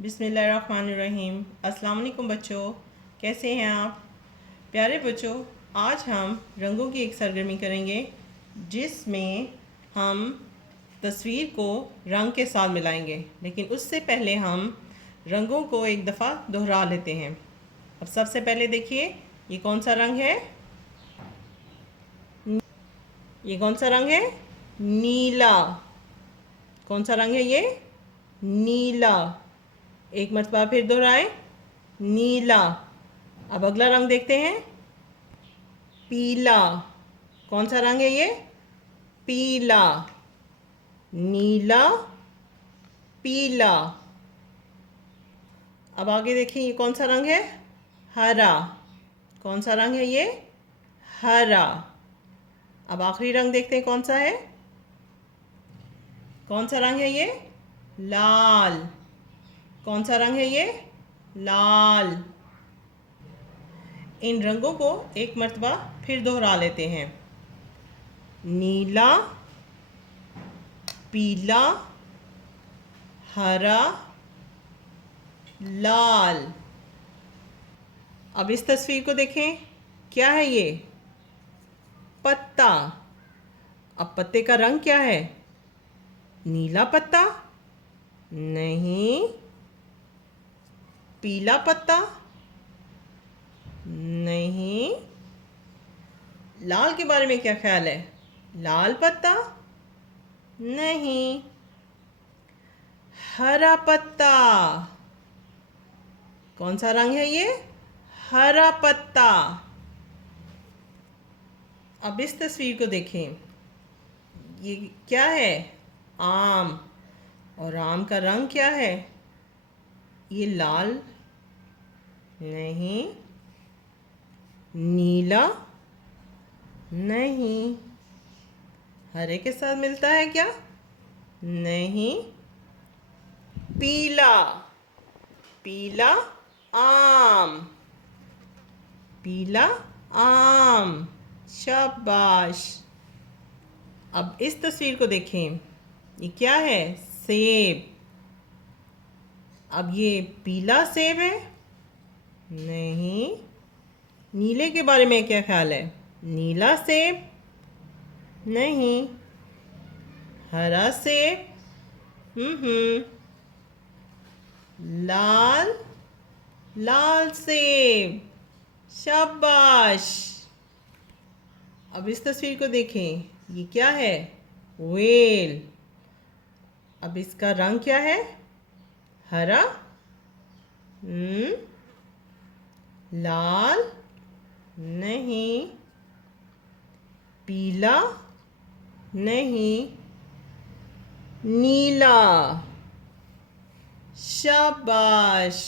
बिस्मिल्लाहिर्रहमानिर्रहीम। अस्सलाम वालेकुम बच्चों, कैसे हैं आप प्यारे बच्चों। आज हम रंगों की एक सरगर्मी करेंगे जिसमें हम तस्वीर को रंग के साथ मिलाएंगे, लेकिन उससे पहले हम रंगों को एक दफ़ा दोहरा लेते हैं। अब सबसे पहले देखिए, ये कौन सा रंग है? ये कौन सा रंग है? नीला। कौन सा रंग है ये? नीला। एक मरतबा फिर दोहराएं, नीला। अब अगला रंग देखते हैं, पीला। कौन सा रंग है ये? पीला। नीला, पीला। अब आगे देखिए, ये कौन सा रंग है? हरा। कौन सा रंग है ये? हरा। अब आखिरी रंग देखते हैं, कौन सा है? कौन सा रंग है ये? लाल। कौन सा रंग है ये? लाल। इन रंगों को एक मर्तबा फिर दोहरा लेते हैं, नीला, पीला, हरा, लाल। अब इस तस्वीर को देखें, क्या है ये? पत्ता। अब पत्ते का रंग क्या है? नीला पत्ता? नहीं। पीला पत्ता? नहीं। लाल के बारे में क्या ख्याल है? लाल पत्ता? नहीं। हरा पत्ता। कौन सा रंग है ये? हरा पत्ता। अब इस तस्वीर को देखें, ये क्या है? आम। और आम का रंग क्या है? ये लाल? नहीं। नीला? नहीं। हरे के साथ मिलता है क्या? नहीं। पीला। पीला आम। पीला आम। शाबाश। अब इस तस्वीर को देखें, ये क्या है? सेब। अब ये पीला सेब है? नहीं। नीले के बारे में क्या ख्याल है? नीला सेब? नहीं। हरा सेब? लाल? लाल सेब। शाबाश। अब इस तस्वीर को देखें, ये क्या है? व्हेल। अब इसका रंग क्या है? हरा? लाल? नहीं। पीला? नहीं। नीला। शाबाश।